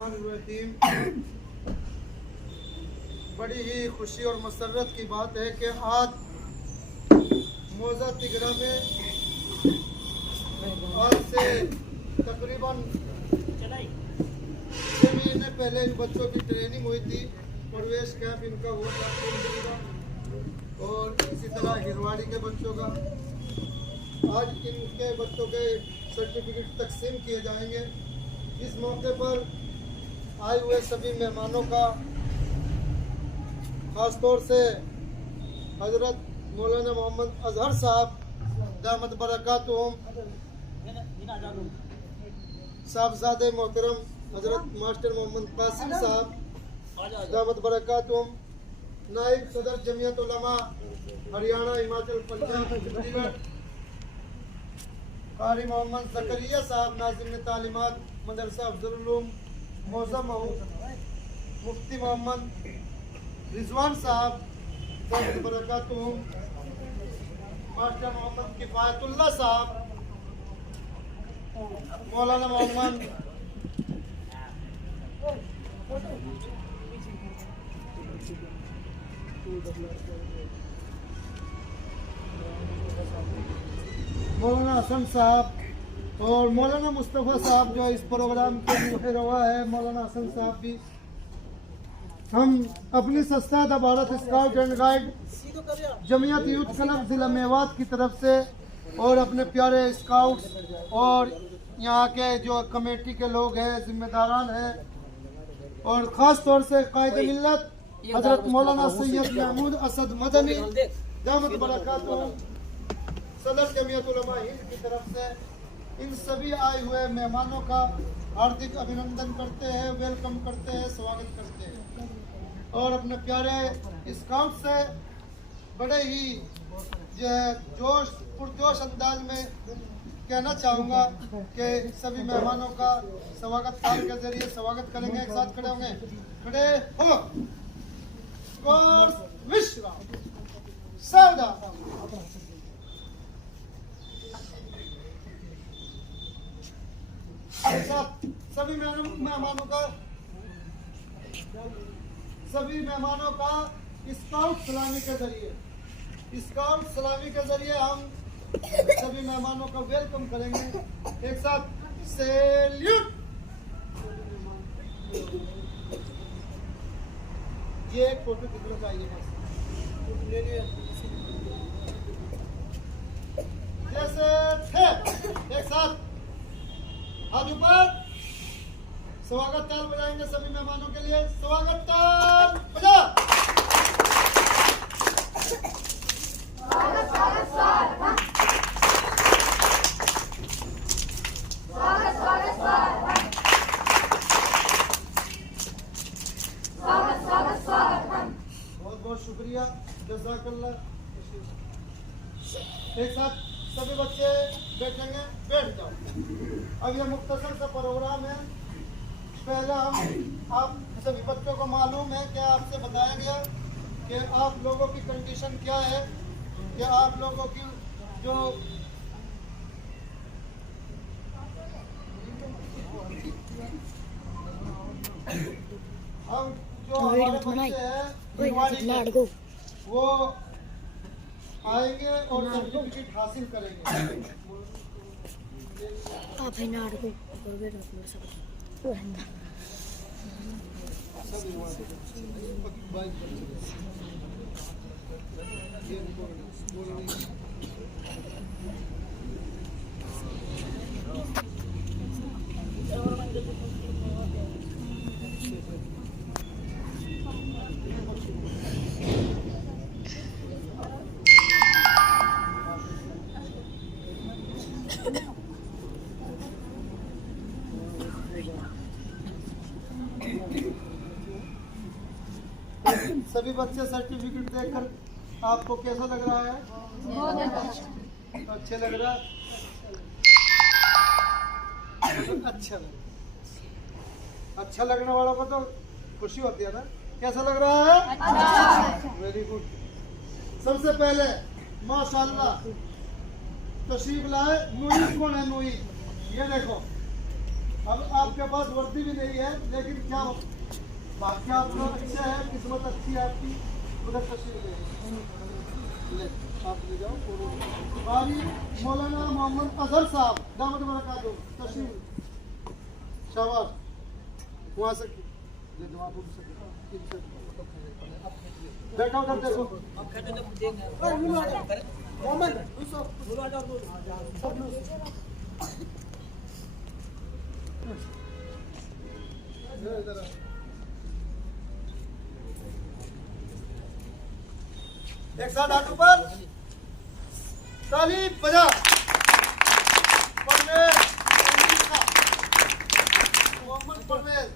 बड़ी ही खुशी और मसरत की बात है कि आज मौजा तिगरा में आज से तकरीबन 6 महीने पहले इन बच्चों की ट्रेनिंग हुई थी। प्रवेश कैंप इनका हुआ था और इसी तरह हिरवाड़ी के बच्चों का आज इनके बच्चों के सर्टिफिकेट तकसीम किए जाएंगे। इस मौके पर आए हुए सभी मेहमानों का खास तौर से हजरत मौलाना मोहम्मद अजहर साहब दामद बरकातुहुम, साहबजादे मोहतरम हजरत मास्टर मोहम्मद कासिम साहब दामद बरकातुहुम, नाइब सदर जमीयत उलमा हरियाणा हिमाचल पंजाब चंडीगढ़ कारी मोहम्मद जकरिया साहब नाज़िम तालीमात मदरसा अफजल उलूम मौजा महू, मुफ्ती मोहम्मद रिजवान साहब दामद बरकातुहुम, मास्टर मोहम्मद किफायतुल्लाह साहब, मौलाना मोहम्मद मौलाना हसन साहब और मौलाना मुस्तफ़ा साहब जो इस प्रोग्राम के मुखिर रवा है। मौलाना हसन साहब भी हम अपनी संस्था Bharat scout and guide Jamiat youth club जिला मेवात की तरफ से और अपने प्यारे स्काउट्स और यहाँ के जो कमेटी के लोग हैं, जिम्मेदारान हैं और ख़ास तौर से कायद मिल्लत हजरत मौलाना सैयद महमूद असद मदनी दामद बरकातुहुम, सदर जमीयत उलमा हिंद की तरफ से इन सभी आए हुए मेहमानों का हार्दिक अभिनंदन करते हैं, वेलकम करते हैं, स्वागत करते हैं और अपने प्यारे स्काउट से बड़े ही जो है पुरजोश अंदाज में कहना चाहूँगा कि सभी मेहमानों का स्वागत ताल के जरिए स्वागत करेंगे। एक साथ खड़े होंगे, खड़े हो, कोर्स विश्राम सावधान। सभी मेहमानों का स्काउट सलामी के जरिए हम सभी मेहमानों का वेलकम करेंगे। एक साथ सैल्यूट। ये एक फोटो कितना चाहिए बस ले लिए जैसे थे। एक साथ हाथ ऊपर, स्वागत ताल बजाएंगे सभी मेहमानों के लिए। स्वागत ताल बजा। स्वागत स्वागत स्वागत स्वागत स्वागत स्वागत स्वागत स्वागत। बहुत बहुत शुक्रिया, जज़ाकल्लाह। एक साथ सभी बच्चे बैठेंगे, बैठ जाओ। अब ये मुख्तसर सा प्रोग्राम है। पहले हम आप सभी बच्चों को मालूम है कि आपसे बताया गया कि आप लोगों की कंडीशन क्या है, कि आप लोगों की जो हम जो हमारे बच्चे हैं वो आएंगे और सर्टिफिकेट हासिल करेंगे। सभी बच्चे सर्टिफिकेट देखकर आपको कैसा लग रहा है? बहुत अच्छे लग रहा है। अच्छा लगने वालों को तो खुशी होती है ना। कैसा लग रहा है? Very good. सबसे पहले माशाल्लाह तशरीफ लाए। नुई कौन है? नुई, ये देखो अब आपके पास वर्दी भी नहीं है, लेकिन क्या बाकी आप लोग अच्छे हैं, किस्मत अच्छी है आपकी। उधर तशरीफ ले आप ले जाओ। बारी मौलाना मोहम्मद अजहर साहब दामद बरकातहू तशरीफ। शाबाश, वहाँ से देखो उधर देखो। एक साथ हाथ ऊपर, ताली बजा। परवेज मोहम्मद परवेज,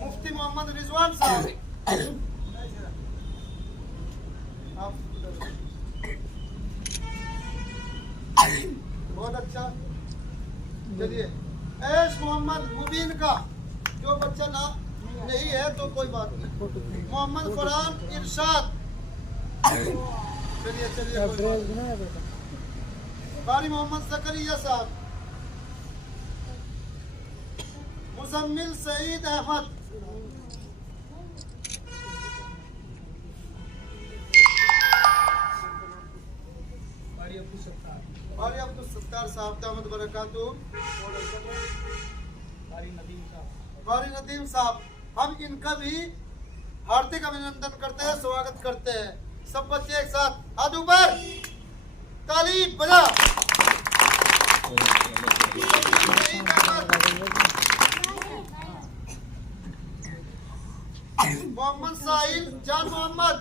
मुफ्ती मोहम्मद रिजवान साहब। बहुत अच्छा। चलिए ऐश मोहम्मद मुबीन का जो बच्चा ना नहीं है तो कोई बात नहीं। मोहम्मद फरहान इरशाद। चलिए चलिए बारी मोहम्मद जकरिया साहब। मुजम्मिल सईद अहमद। बारी अब्दुल सत्तार साहब दामद बरकातहू। बारी नदीम साहब। हम इनका भी हार्दिक अभिनंदन करते हैं, स्वागत करते हैं। सब बच्चे एक साथ हाथ ऊपर, ताली बजा। मोहम्मद साहिल जान मोहम्मद।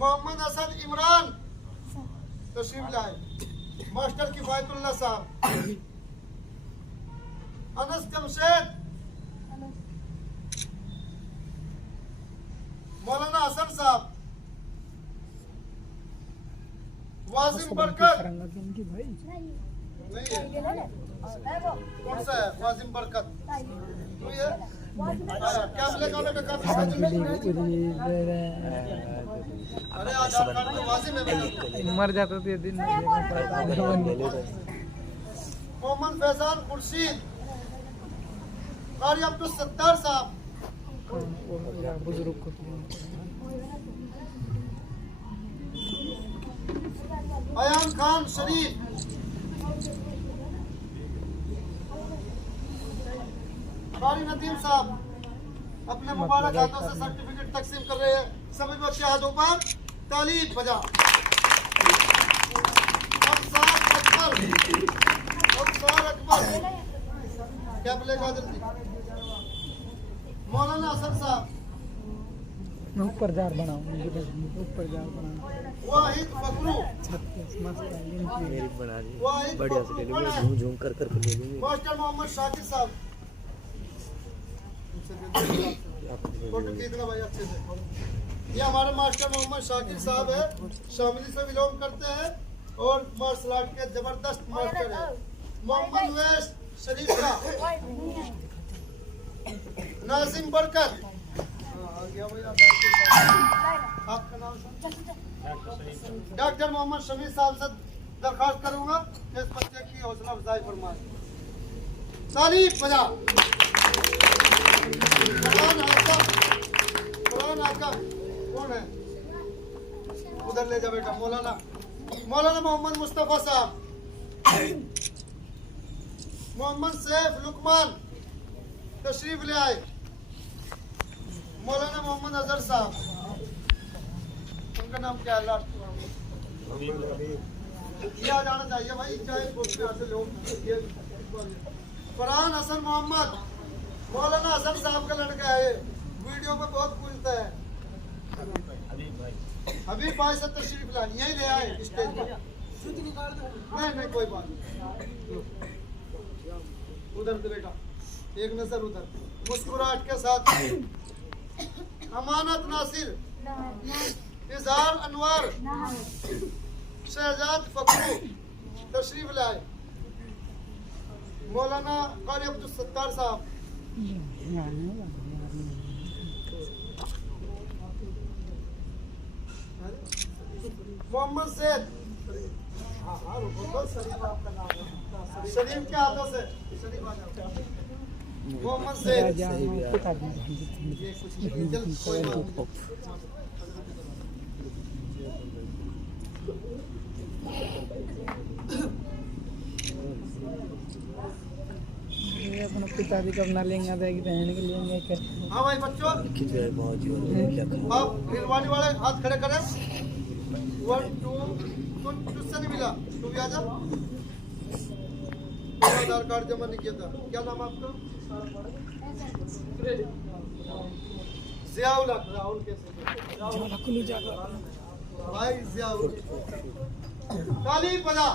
मोहम्मद हसन इमरान तशरीफ लाए। मास्टर किफायतुल्लाह साहब। अनस जमशेद। मौलाना हसन साहब। वाजिम बरकत नहीं है, कौन सा है वाजिम बरकत? तो ये क्या मिलेगा उन्हें? अरे आधार कार्ड में वाजिम है मेरा। मर जाता तो ये दिन मोहम्मद फैजान खुर्शीद। कारी अब्दुल सत्तार साहब। बुजुर्ग को अयान खान शरीफ। कारी नदीम साहब अपने मुबारक हाथों से सर्टिफिकेट तकसीम कर रहे हैं। सभी बच्चे हाथों पर ताली बजा। अब्सार अकबर क्या मिलेगा जल्दी? मौलाना हसन साहब। ऊपर जार बनाओ, ऊपर जार बनाओ। वाहिद फकरू। मेरी बना दी वाहिद बढ़िया से ले लो, झूम झूम कर कर ले लेंगे। मास्टर मोहम्मद शाकिर साहब। फोटो खींचना भाई अच्छे से। ये हमारे मास्टर मोहम्मद शाकिर साहब है, शामिली से बिलोंग करते हैं और मार्शल आर्ट के जबरदस्त मास्टर है। मोहम्मद वैस शरीफ का। नाजिम बरकत। आपका नाम डॉक्टर मोहम्मद शमी साहब से दरखास्त करूंगा इस बच्चे की हौसला अफजाई फरमाए। ताली बजा। कुरान आका कौन है? उधर ले जा बेटा। मौलाना मोहम्मद मुस्तफा साहब। मोहम्मद सैफ लुकमान तशरीफ ले आए। मौलाना मोहम्मद अजहर साहब। उनका नाम क्या है? लास्ट ये आ जाना चाहिए भाई, चाहे कुछ यहाँ से लोग। फरहान हसन मोहम्मद मौलाना हसन साहब का लड़का है। वीडियो में बहुत पूछता है। हबीब भाई से तशरीफ लाए, यही ले आए स्टेज पर। नहीं कोई बात नहीं। उधर से बेटा एक नजर उधर, मुस्कुराहट के साथ। अमानत नासिर। इजहार अनवर। शहजाद फकरू तशरीफ लाए। मौलाना कारी अब्दुल सत्तार साहब। मोहम्मद जैद। हाँ रुको तो, शरीफ आपका नाम है। शरीफ के हाथों से शरीफ आ जाओ। मोहम्मद शेख ये कुछ नहीं, चल कोई बात नहीं। ये अपने पिताजी को अपना लेंगे तो एक बहन के लिए क्या हाँ भाई बच्चों, खिंच रहा है बहुत जोर में, क्या खाओ? आप हिलवाड़ी वाले हाथ खड़े करें। 1 2 तुझसे नहीं मिला, तू भी आ जा। आधार कार्ड जमा नहीं किया था, क्या नाम आपका? जियाउल हक। राहुल कैसे? भाई जियाउल। ताली बजा।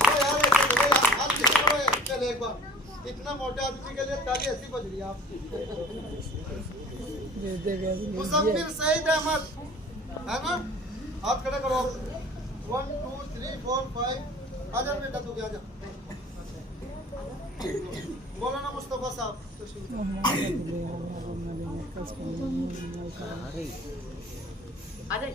ओ यार ऐसे बोलो यार, हाथ किसे करो यार? चल एक बार, इतना मोटे आदमी के लिए ताली ऐसी बज रही है आपकी। मुजम्मिल सईद अहमद है ना? हाथ खड़े करो। 1 2 3 4 5 आजा बेटा, तू भी आजा। मौलाना मुस्तफा साहब आ रही। Ada.